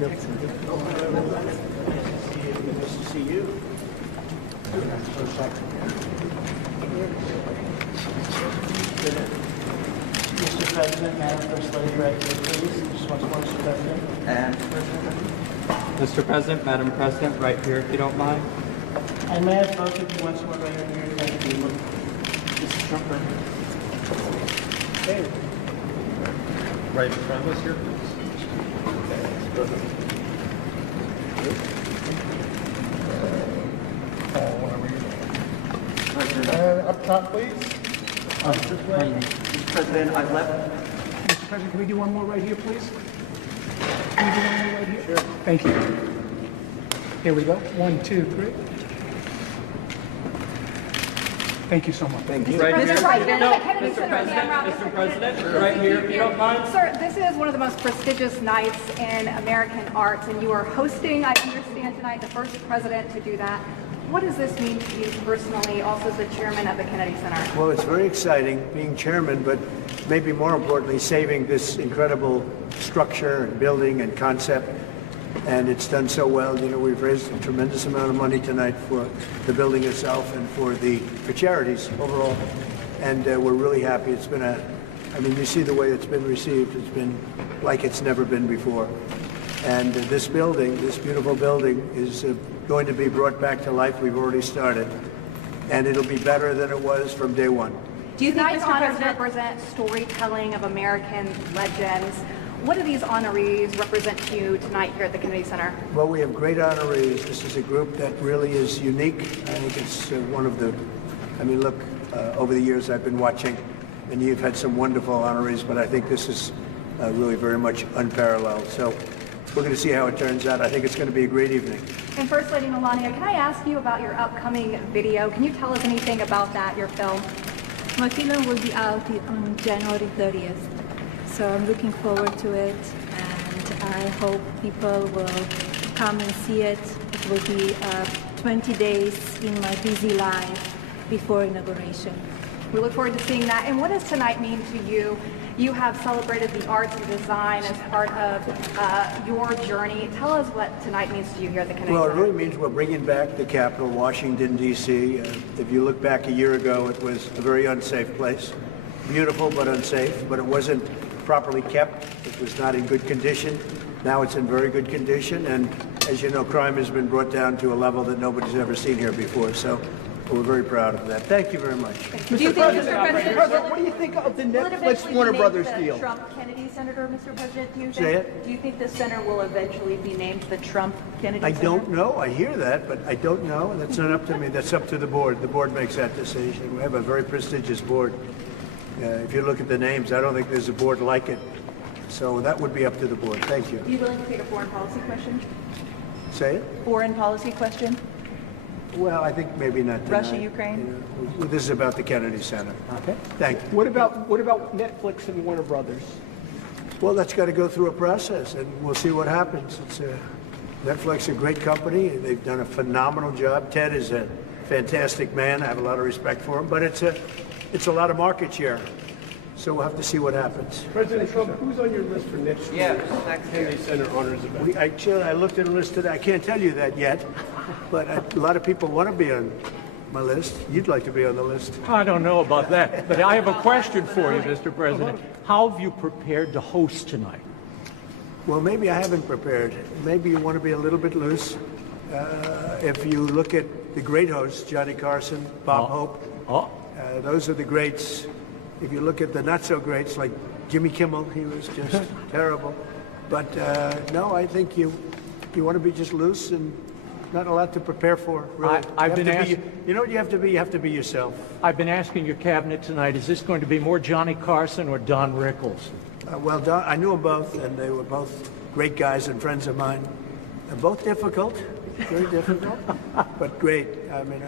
Nice to see you. Mr. President, Madam First Lady, right here, please. Just once more, Mr. President. And Mr. President, Madam President, right here, if you don't mind. And may I have both of you once more right here? Thank you. Mrs. Trump, right here. Okay. Right in front of us here, please. Up top, please. Mr. President, I've left. Mr. President, can we do one more right here, please? Can we do one more right here? Sure. Thank you. Here we go. 1, 2, 3. Thank you so much. Thank you. Right here. Mr. President, No, the Kennedy Mr. Center President, camera. Mr. President, right here, if you don't mind. Sir, this is one of the most prestigious nights in American arts, and you are hosting, I understand tonight, the first president to do that. What does this mean to you personally, also as the chairman of the Kennedy Center? Well, it's very exciting being chairman, but maybe more importantly, saving this incredible structure and building and concept. And it's done so well. You know, we've raised a tremendous amount of money tonight for the building itself and for charities overall. And we're really happy. It's been I mean, you see the way it's been received. It's been like it's never been before. And this building, this beautiful building, is going to be brought back to life. We've already started. And it'll be better than it was from day one. Do you think Tonight's Mr. honors President represent storytelling of American legends? What do these honorees represent to you tonight here at the Kennedy Center? Well, we have great honorees. This is a group that really is unique. I think it's one of the, I mean, look, over the years I've been watching, and you've had some wonderful honorees, but I think this is really very much unparalleled. So we're going to see how it turns out. I think it's going to be a great evening. And First Lady Melania, can I ask you about your upcoming video? Can you tell us anything about that, your film? My film will be out on January 30th, so I'm looking forward to it, and I hope people will come and see it. It will be 20 days in my busy life before inauguration. We look forward to seeing that. And what does tonight mean to you? You have celebrated the arts and design as part of your journey. Tell us what tonight means to you here at the Kennedy Well, it Center. really means we're bringing back the Capitol, Washington, D.C. If you look back a year ago, it was a very unsafe place. Beautiful, but unsafe. But it wasn't properly kept. It was not in good condition. Now it's in very good condition. And as you know, crime has been brought down to a level that nobody's ever seen here before. So we're very proud of that. Thank you very much. Do you think, Mr. President, What do you think of the will it Netflix eventually Warner be Brothers named the deal? Trump Kennedy Center, Mr. President? Do you Say think? it. Do you think the center will eventually be named the Trump Kennedy I Center? don't know. I hear that, but I don't know. That's not up to me. That's up to the board. The board makes that decision. We have a very prestigious board. If you look at the names, I don't think there's a board like it. So that would be up to the board. Thank you. Are you willing to take a foreign policy question? Say it? Foreign policy question? Well, I think maybe not tonight. Russia, Ukraine? You know, this is about the Kennedy Center. Okay. Thank you. What about Netflix and Warner Brothers? Well, that's got to go through a process, and we'll see what happens. Netflix is a great company. They've done a phenomenal job. Ted is a fantastic man. I have a lot of respect for him, but it's a lot of market share. So we'll have to see what happens. President Trump, who's on your list for next year's Kennedy Center honors event? I looked at the list today. I can't tell you that yet, but a lot of people want to be on my list. You'd like to be on the list. I don't know about that, but I have a question for you, Mr. President. How have you prepared to host tonight? Well, maybe I haven't prepared. Maybe you want to be a little bit loose. If you look at the great hosts, Johnny Carson, Bob Hope, those are the greats. If you look at the not-so-greats, like Jimmy Kimmel, he was just terrible. But no, I think you want to be just loose and not a lot to prepare for, really. I've been asked. You know what you have to be? You have to be yourself. I've been asking your cabinet tonight, is this going to be more Johnny Carson or Don Rickles? Well, Don, I knew them both, and they were both great guys and friends of mine. Both difficult, very difficult, but great. I mean,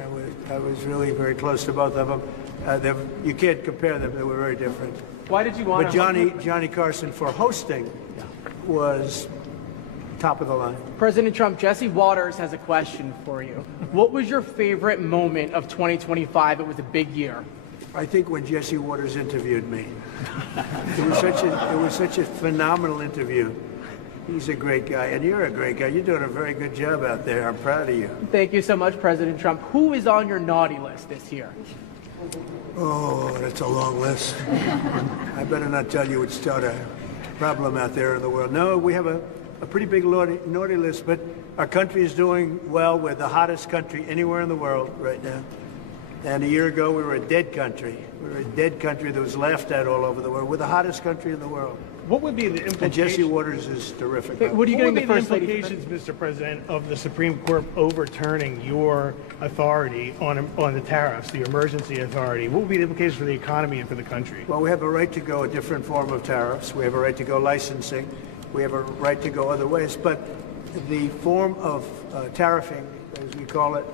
I was really very close to both of them. You can't compare them. They were very different. Why did you want But Johnny Carson for hosting was top of the line. President Trump, Jesse Waters has a question for you. What was your favorite moment of 2025? It was a big year. I think when Jesse Waters interviewed me, it was such a phenomenal interview. He's a great guy, and you're a great guy. You're doing a very good job out there. I'm proud of you. Thank you so much, President Trump. Who is on your naughty list this year? Oh, that's a long list. I better not tell you, would start a problem out there in the world. No, we have a pretty big naughty list, but our country is doing well. We're the hottest country anywhere in the world right now. And a year ago, we were a dead country. We were a dead country that was laughed at all over the world. We're the hottest country in the world. What would be the And Jesse implications? Waters is terrific. What are you What getting would the be the First Lady? implications, Mr. President, of the Supreme Court overturning your authority on the tariffs, the emergency authority? What would be the implications for the economy and for the country? Well, we have a right to go a different form of tariffs. We have a right to go licensing. We have a right to go other ways. But the form of tariffing, as we call it,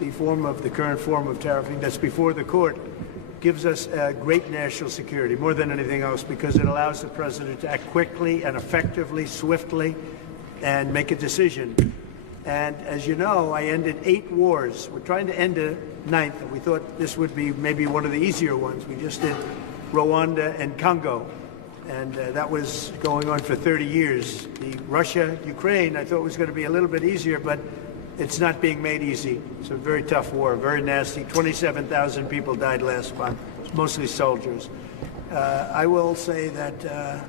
the current form of tariffing that's before the court, gives us great national security, more than anything else, because it allows the president to act quickly and effectively, swiftly, and make a decision. And as you know, I ended 8 wars. We're trying to end a 9th, and we thought this would be maybe one of the easier ones. We just did Rwanda and Congo, and that was going on for 30 years. The Russia-Ukraine, I thought was going to be a little bit easier, but it's not being made easy. It's a very tough war, very nasty. 27,000 people died last month, mostly soldiers. I will say that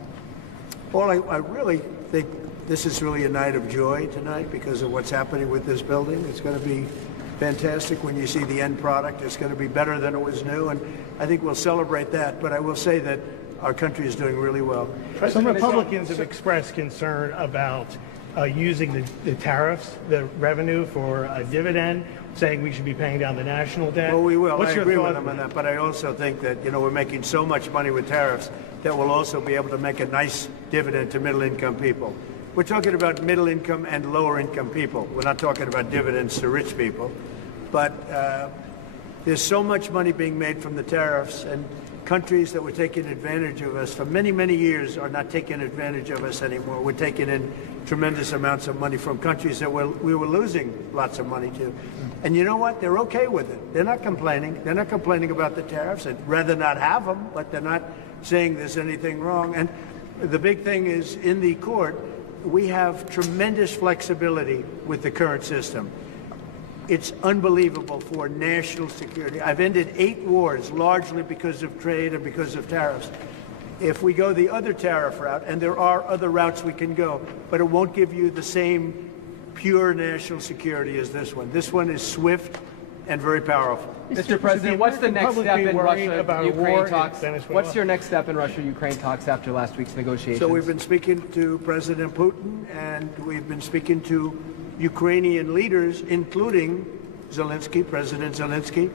I really think this is really a night of joy tonight because of what's happening with this building. It's going to be fantastic when you see the end product. It's going to be better than it was new, and I think we'll celebrate that. But I will say that our country is doing really well. Some Republicans have expressed concern about using the tariffs, the revenue for a dividend, saying we should be paying down the national debt. Well, we will. What's I your agree with thought? them on that. But I also think that, we're making so much money with tariffs that we'll also be able to make a nice dividend to middle-income people. We're talking about middle-income and lower-income people. We're not talking about dividends to rich people. But there's so much money being made from the tariffs, and countries that were taking advantage of us for many, many years are not taking advantage of us anymore. We're taking in tremendous amounts of money from countries that we were losing lots of money to. And you know what? They're okay with it. They're not complaining. They're not complaining about the tariffs. They'd rather not have them, but they're not saying there's anything wrong. And the big thing is, in the court, we have tremendous flexibility with the current system. It's unbelievable for national security. I've ended 8 wars, largely because of trade and because of tariffs. If we go the other tariff route, and there are other routes we can go, but it won't give you the same pure national security as this one. This one is swift and very powerful. Mr. President, what's the next step in worried about a war Russia-Ukraine in talks? Venezuela? What's your next step in Russia-Ukraine talks after last week's negotiations? So we've been speaking to President Putin, and we've been speaking to Ukrainian leaders, including President Zelensky.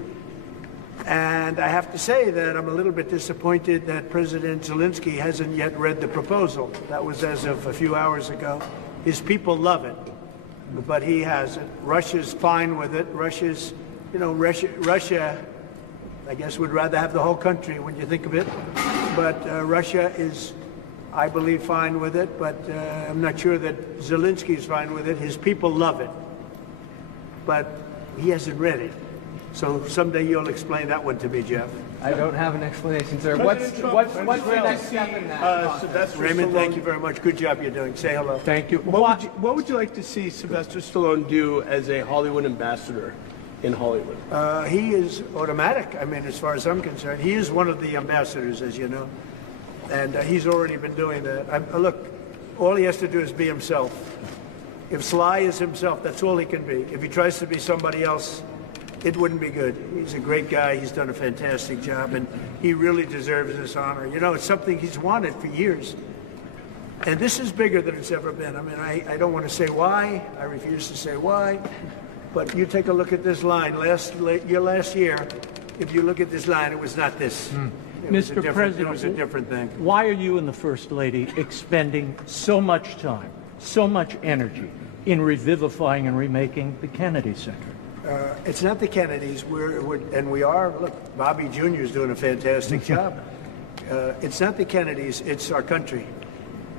And I have to say that I'm a little bit disappointed that President Zelensky hasn't yet read the proposal. That was as of a few hours ago. His people love it, but he hasn't. Russia's fine with it. Russia, I guess, would rather have the whole country when you think of it. But Russia is, I believe, fine with it, but I'm not sure that Zelensky's fine with it. His people love it, but he hasn't read it. So someday you'll explain that one to me, Jeff. I don't have an explanation, sir. What's the next step in that? Raymond, thank you very much. Good job you're doing. Say hello. Thank you. What would you like to see Sylvester Stallone do as a Hollywood ambassador in Hollywood? He is automatic. I mean, as far as I'm concerned, he is one of the ambassadors, as you know, and he's already been doing that. Look, all he has to do is be himself. If Sly is himself, that's all he can be. If he tries to be somebody else, it wouldn't be good. He's a great guy. He's done a fantastic job, and he really deserves this honor. It's something he's wanted for years. And this is bigger than it's ever been. I mean, I don't want to say why. I refuse to say why. But you take a look at this line. Last year, if you look at this line, it was not this. Mr. President, it was a different thing. why are you and the First Lady expending so much time, so much energy in revivifying and remaking the Kennedy Center? It's not the Kennedys. We are. Look, Bobby Jr. is doing a fantastic job. It's not the Kennedys. It's our country.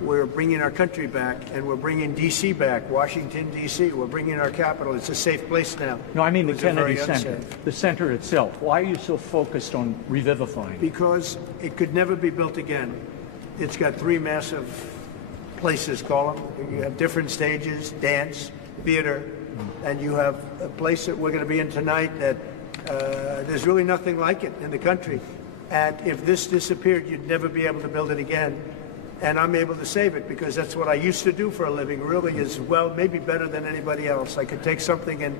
We're bringing our country back, and we're bringing D.C. back, Washington, D.C. We're bringing our capital. It's a safe place now. No, I mean the It was a very Kennedy Center, unsafe. the center itself. Why are you so focused on revivifying? Because it could never be built again. It's got 3 massive places, call them. You have different stages, dance, theater, and you have a place that we're going to be in tonight that there's really nothing like it in the country. And if this disappeared, you'd never be able to build it again. And I'm able to save it because that's what I used to do for a living, really, is, well, maybe better than anybody else. I could take something and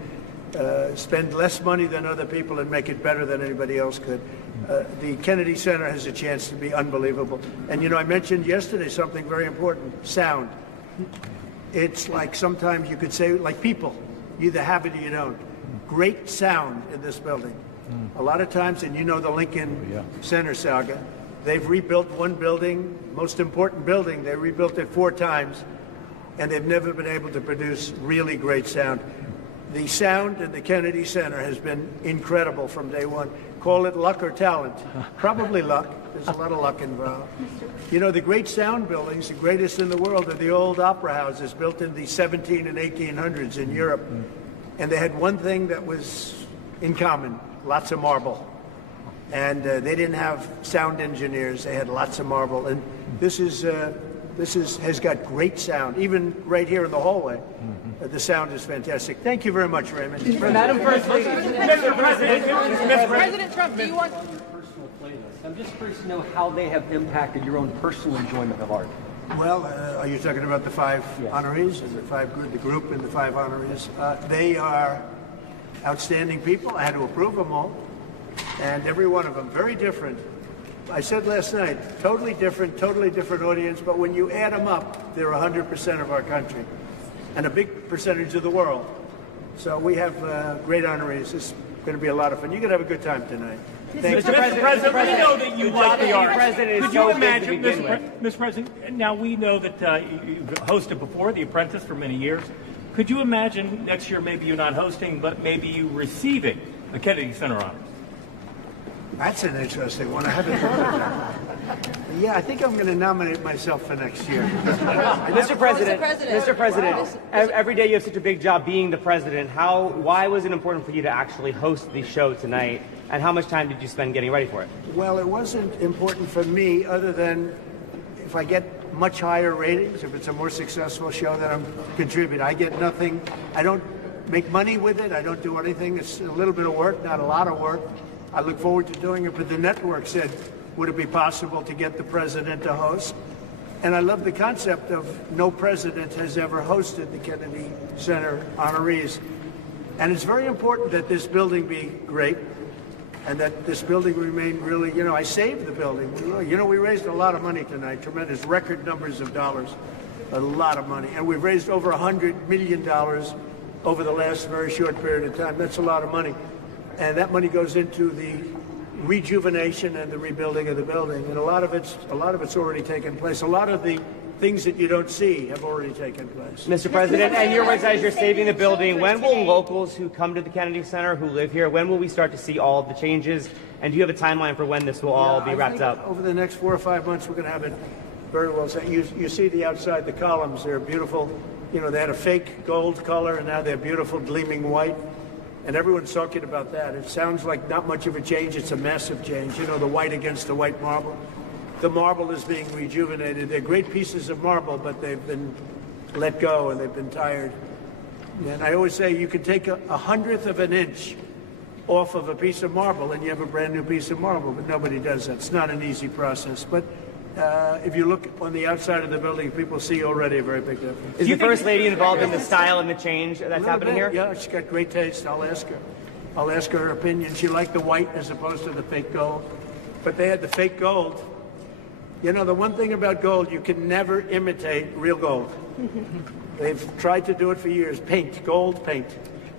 spend less money than other people and make it better than anybody else could. The Kennedy Center has a chance to be unbelievable. And, you know, I mentioned yesterday something very important, sound. It's like sometimes you could say, like people, you either have it or you don't. Great sound in this building. A lot of times, and you know the Lincoln Center saga, they've rebuilt one building, most important building, they rebuilt it 4 times, and they've never been able to produce really great sound. The sound in the Kennedy Center has been incredible from day one. Call it luck or talent. Probably luck. There's a lot of luck involved. You know, the great sound buildings, the greatest in the world, are the old opera houses built in the 17 and 1800s in Europe. And they had one thing that was in common, lots of marble. And they didn't have sound engineers. They had lots of marble. And this has got great sound. Even right here in the hallway, the sound is fantastic. Thank you very much, Raymond. Madam First Lady. Mr. President. President Trump, do you want... Personal playlists. I'm just curious to know how they have impacted your own personal enjoyment of art. Well, are you talking about the 5 honorees? Is it 5, the group and the 5 honorees? They are outstanding people. I had to approve them all. And every one of them, very different. I said last night, totally different audience, but when you add them up, they're 100% of our country and a big percentage of the world. So we have great honorees. It's going to be a lot of fun. You're going to have a a good time tonight. Thank you. Mr. President, we know that you like the arts. Could you imagine, Mr. President, now we know that you've hosted before, The Apprentice, for many years. Could you imagine next year maybe you're not hosting, but maybe you receiving the Kennedy Center Honors? That's an interesting one. I haven't heard of that. Yeah, I think I'm going to nominate myself for next year. Mr. President, every day you have such a big job being the president. Why was it important for you to actually host the show tonight, and how much time did you spend getting ready for it? Well, it wasn't important for me other than if I get much higher ratings, if it's a more successful show, then I'm contributing. I get nothing. I don't make money with it. I don't do anything. It's a little bit of work, not a lot of work. I look forward to doing it, but the network said, would it be possible to get the president to host? And I love the concept of no president has ever hosted the Kennedy Center honorees. And it's very important that this building be great and that this building remain really, you know, I saved the building. We raised a lot of money tonight, tremendous record numbers of dollars, a lot of money. And we've raised over $100 million over the last very short period of time. That's a lot of money. And that money goes into the rejuvenation and the rebuilding of the building. And a lot of it's already taken place. A lot of the things that you don't see have already taken place. Mr. President, and your words as you're saving the building, when will locals who come to the Kennedy Center, who live here, when will we start to see all of the changes? And do you have a timeline for when this will all be wrapped up? Over the next 4 or 5 months, we're going to have it very well set. You see the outside, the columns, they're beautiful. You know, they had a fake gold color, and now they're beautiful, gleaming white. And everyone's talking about that. It sounds like not much of a change. It's a massive change. You know, the white against the white marble. The marble is being rejuvenated. They're great pieces of marble, but they've been let go and they've been tired. And I always say you can take a 100th of an inch off of a piece of marble and you have a brand new piece of marble, but nobody does that. It's not an easy process. But if you look on the outside of the building, people see already a very big difference. Is the First Lady involved in the style and the change that's happening here? Yeah, she's got great taste. I'll ask her opinion. She liked the white as opposed to the fake gold. But they had the fake gold. You know, the one thing about gold, you can never imitate real gold. They've tried to do it for years. Gold paint.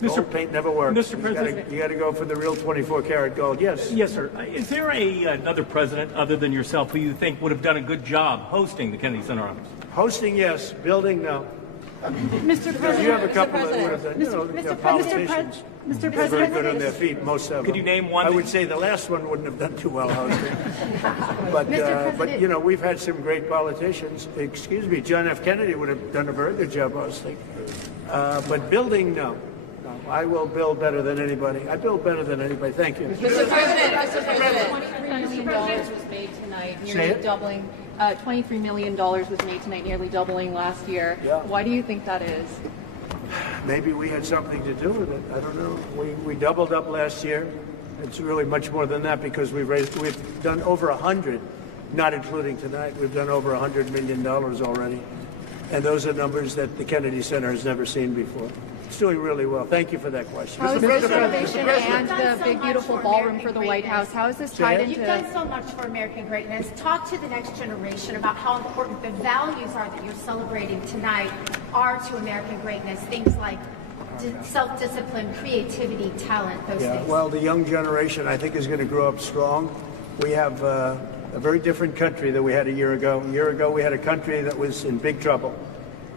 Gold paint never works. Mr. President, you got to go for the real 24-karat gold. Yes. Yes, sir. Is there another president other than yourself who you think would have done a good job hosting the Kennedy Center Honors? Hosting, yes. Building, no. Mr. President, you have a couple that would have done. You know, politicians. Mr. They're very good on their feet, most of them. Could you name one? I would say the last one wouldn't have done too well hosting. But you know, we've had some great politicians. Excuse me, John F. Kennedy would have done a very good job hosting. But building, no. I will build better than anybody. I build better than anybody. Thank you. Mr. President, $23 million was made tonight, nearly doubling $23 million was made tonight, nearly doubling last year. Yeah. Why do you think that is? Maybe we had something to do with it. I don't know. We doubled up last year. It's really much more than that because we've done over 100, not including tonight. We've done over $100 million already. And those are numbers that the Kennedy Center has never seen before. It's doing really well. Thank you for that question. How is this innovation and the big, beautiful ballroom for the White House? How is this tied into... You've done so much for American greatness. Talk to the next generation about how important the values are that you're celebrating tonight are to American greatness. Things like self-discipline, creativity, talent, those things. Well, the young generation, I think, is going to grow up strong. We have a very different country than we had a year ago. A year ago, we had a country that was in big trouble.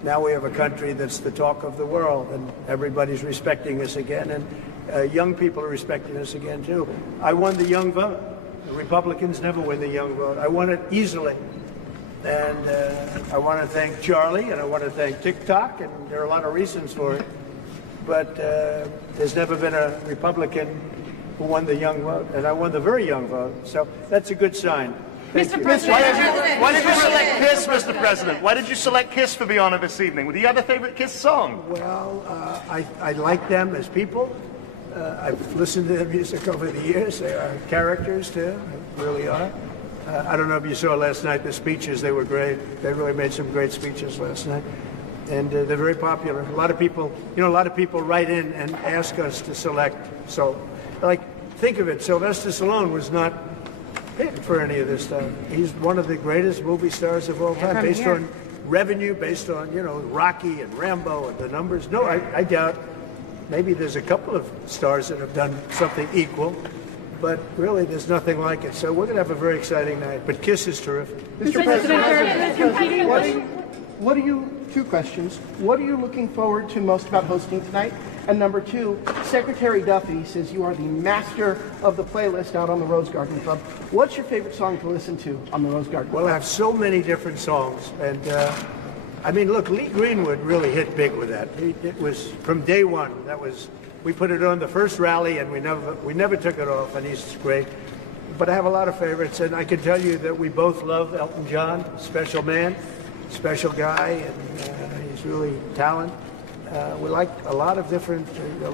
Now we have a country that's the talk of the world, and everybody's respecting us again, and young people are respecting us again, too. I won the young vote. The Republicans never win the young vote. I won it easily. And I want to thank Charlie, and I want to thank TikTok, and there are a lot of reasons for it. But there's never been a Republican who won the young vote, and I won the very young vote. So that's a good sign. Mr. President, why did you select Kiss, Mr. President? Why did you select Kiss for the honor this evening? Do you have a favorite Kiss song? Well, I like them as people. I've listened to their music over the years. They are characters, too. They really are. I don't know if you saw last night the speeches. They were great. They really made some great speeches last night. And they're very popular. A lot of people, write in and ask us to select. So, think of it. Sylvester Stallone was not paid for any of this stuff. He's one of the greatest movie stars of all time, based on revenue, based on, Rocky and Rambo and the numbers. No, I doubt. Maybe there's a couple of stars that have done something equal, but really there's nothing like it. So we're going to have a very exciting night. But Kiss is terrific. Mr. President, two questions. What are you looking forward to most about hosting tonight? And number two, Secretary Duffy says you are the master of the playlist out on the Rose Garden Club. What's your favorite song to listen to on the Rose Garden Club? Well, I have so many different songs. And, look, Lee Greenwood really hit big with that. It was from day one. We put it on the first rally, and we never took it off, and he's great. But I have a lot of favorites, and I can tell you that we both love Elton John, special man, special guy, and he's really talented. We like a lot of different.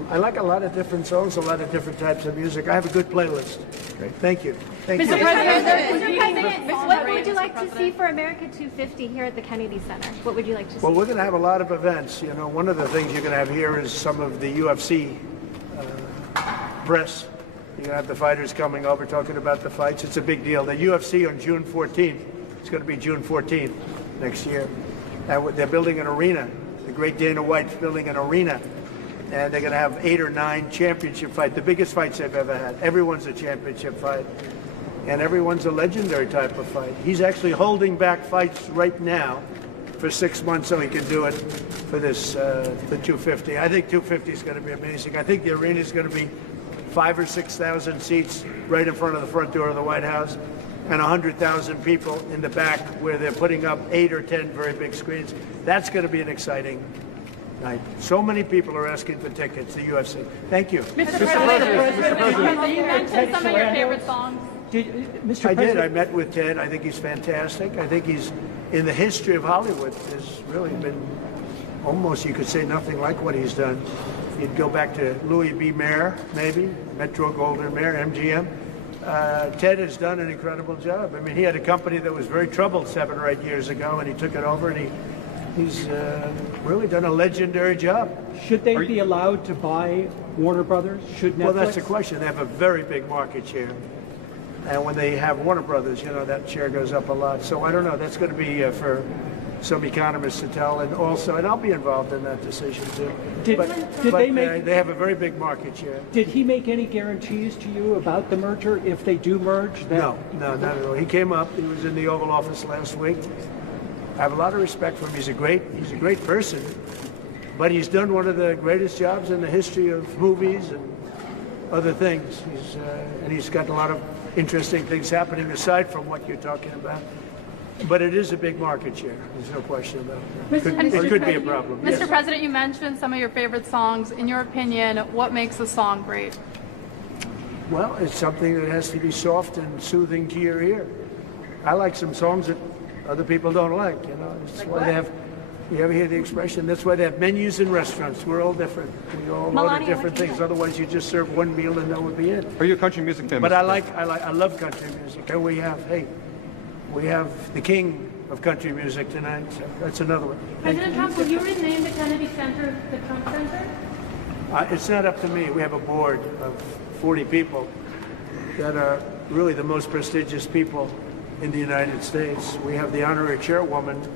I like a lot of different songs, a lot of different types of music. I have a good playlist. Great. Thank you. Mr. President, what would you like to see for America 250 here at the Kennedy Center? What would you like to see? Well, we're going to have a lot of events. One of the things you're going to have here is some of the UFC press. You're going to have the fighters coming over talking about the fights. It's a big deal. The UFC on June 14th. It's going to be June 14th next year. And they're building an arena. The great Dana White's building an arena, and they're going to have 8 or 9 championship fights, the biggest fights they've ever had. Everyone's a championship fight, and everyone's a legendary type of fight. He's actually holding back fights right now for 6 months so he can do it for this, the 250. I think 250 is going to be amazing. I think the arena is going to be 5,000 or 6,000 seats right in front of the front door of the White House, and 100,000 people in the back where they're putting up 8 or 10 very big screens. That's going to be an exciting night. So many people are asking for tickets, the UFC. Thank you. Mr. President, you mentioned some of your favorite songs. I did. I met with Ted. I think he's fantastic. I think he's, in the history of Hollywood, has really been almost, you could say, nothing like what he's done. You'd go back to Louis B. Mayer, maybe, Metro-Goldwyn-Mayer, MGM. Ted has done an incredible job. I mean, he had a company that was very troubled 7 or 8 years ago, and he took it over, and he's really done a legendary job. Should they be allowed to buy Warner Brothers? Should Netflix? Well, that's the question. They have a very big market share. And when they have Warner Brothers, that share goes up a lot. So I don't know. That's going to be for some economists to tell. And also, and I'll be involved in that decision, too. They have a very big market share. Did he make any guarantees to you about the merger if they do merge? No, not at all. He came up. He was in the Oval Office last week. I have a lot of respect for him. He's a great person. But he's done one of the greatest jobs in the history of movies and other things. He's got a lot of interesting things happening aside from what you're talking about. But it is a big market share. There's no question about it. It could be a problem. Mr. Yes. President, you mentioned some of your favorite songs. In your opinion, what makes a song great? Well, it's something that has to be soft and soothing to your ear. I like some songs that other people don't like. You know, that's why they have. You ever hear the expression? That's why they have menus in restaurants. We're all different. We all order Melania, different what do you things. think? Otherwise, you just serve one meal and that would be it. Are you a country music fan? But Mr. I love country music. And we have the king of country music tonight. So that's another one. President Trump, will you rename the Kennedy Center the Trump Center? It's not up to me. We have a board of 40 people that are really the most prestigious people in the United States. We have the honorary chairwoman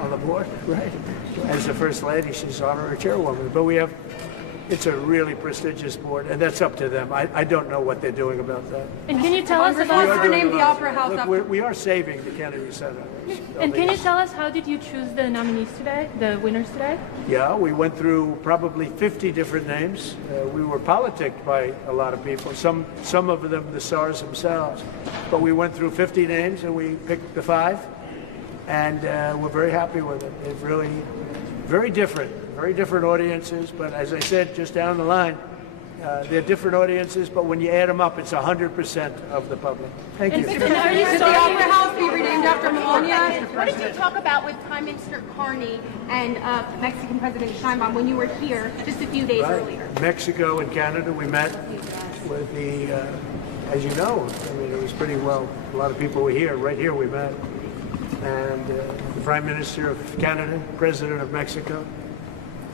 on the board, right? As the First Lady, she's honorary chairwoman. But it's a really prestigious board, and that's up to them. I don't know what they're doing about that. And can you tell us about We are saving the Kennedy Center. And can you tell us how did you choose the nominees today, the winners today? Yeah, we went through probably 50 different names. We were politicked by a lot of people, some of them the stars themselves. But we went through 50 names and we picked the 5, and we're very happy with it. It's really very different audiences, but as I said, just down the line, they're different audiences, but when you add them up, it's 100% of the public. Thank you. Are you Should the Opera House be renamed after Melania? What did you talk about with Prime Minister Carney and Mexican President Sheinbaum when you were here just a few days earlier? Mexico and Canada, we met with the, as you know, I mean, it was pretty well, a lot of people were here, right here we met. And the Prime Minister of Canada, President of Mexico,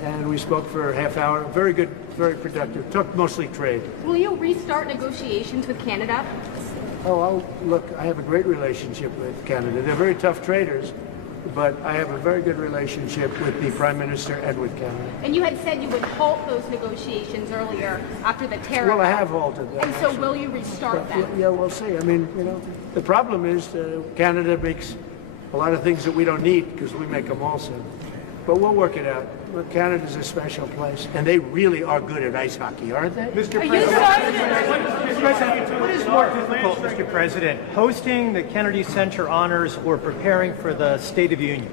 and we spoke for a half hour. Very good, very productive. Talked mostly trade. Will you restart negotiations with Canada? Oh, look, I have a great relationship with Canada. They're very tough traders, but I have a very good relationship with the Prime Minister and with Canada. And you had said you would halt those negotiations earlier after the tariff. Well, I have halted them. And so will you restart them? Yeah, we'll see. I mean, you know, the problem is Canada makes a lot of things that we don't need because we make them also. But we'll work it out. Look, Canada's a special place, and they really are good at ice hockey, aren't they? Mr. President, what is more difficult, Mr. President, hosting the Kennedy Center honors or preparing for the State of the Union?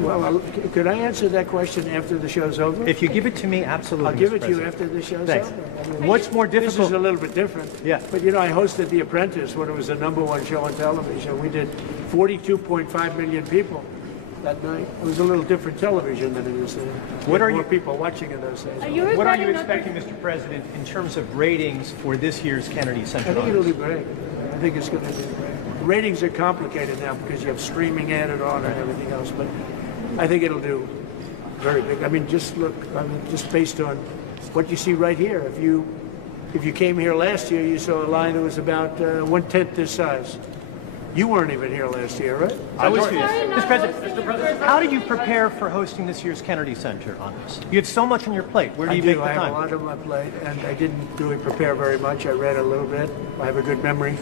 Well, could I answer that question after the show's over? If you give it to me, absolutely. I'll give it Mr. to you President. after the show's Thanks. over. I mean, What's more difficult? This is a little bit different. Yeah. But you know, I hosted The Apprentice when it was the #1 show on television. We did 42.5 million people that night. It was a little different television than it is today. What are more you people watching in those days? What are you expecting, Mr. President, in terms of ratings for this year's Kennedy Center I think it'll honors? be great. I think it's going to be great. Ratings are complicated now because you have streaming added on and everything else, but I think it'll do very big. I mean, just look. I mean, just based on what you see right here. If you came here last year, you saw a line that was about 1/10 this size. You weren't even here last year, right? I was here. Mr. President, how do you prepare for hosting this year's Kennedy Center honors? You have so much on your plate. Where do you make the I have time? a lot on my plate, and I didn't really prepare very much. I read a little bit. I have a good memory,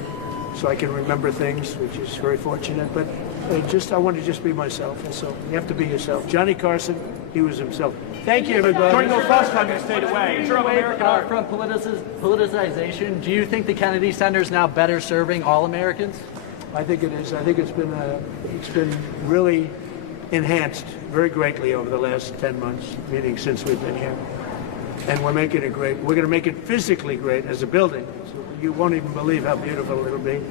so I can remember things, which is very fortunate. But I want to just be myself. So you have to be yourself. Johnny Carson, he was himself. Thank you, everybody. During the first time you stayed away. From politicization, do you think the Kennedy Center is now better serving all Americans? I think it is. I think it's been really enhanced very greatly over the last 10 months, meaning since we've been here. And we're making it great. We're going to make it physically great as a building. So you won't even believe how beautiful it'll be.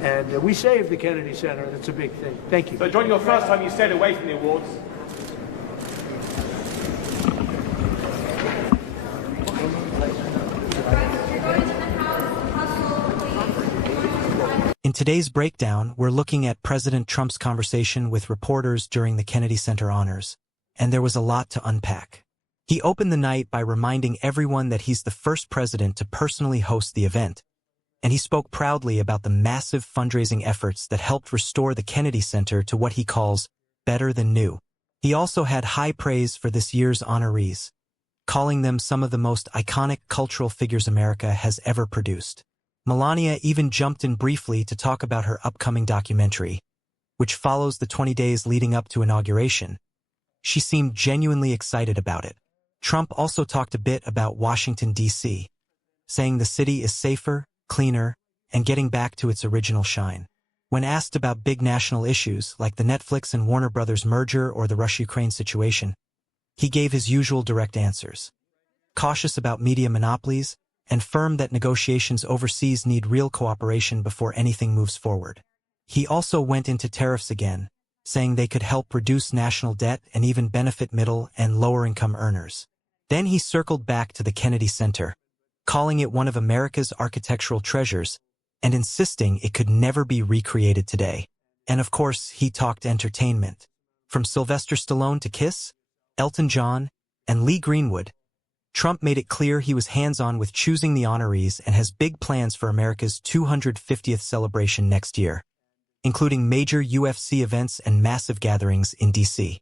And we saved the Kennedy Center. That's a big thing. Thank you. So during your first time you stayed away from the awards. In today's breakdown, we're looking at President Trump's conversation with reporters during the Kennedy Center honors, and there was a lot to unpack. He opened the night by reminding everyone that he's the first president to personally host the event, and he spoke proudly about the massive fundraising efforts that helped restore the Kennedy Center to what he calls better than new. He also had high praise for this year's honorees, calling them some of the most iconic cultural figures America has ever produced. Melania even jumped in briefly to talk about her upcoming documentary, which follows the 20 days leading up to inauguration. She seemed genuinely excited about it. Trump also talked a bit about Washington, D.C., saying the city is safer, cleaner, and getting back to its original shine. When asked about big national issues like the Netflix and Warner Brothers merger or the Russia-Ukraine situation, he gave his usual direct answers. Cautious about media monopolies, and firm that negotiations overseas need real cooperation before anything moves forward. He also went into tariffs again, saying they could help reduce national debt and even benefit middle and lower-income earners. Then he circled back to the Kennedy Center, calling it one of America's architectural treasures and insisting it could never be recreated today. And of course, he talked entertainment. From Sylvester Stallone to Kiss, Elton John, and Lee Greenwood, Trump made it clear he was hands-on with choosing the honorees and has big plans for America's 250th celebration next year, including major UFC events and massive gatherings in D.C.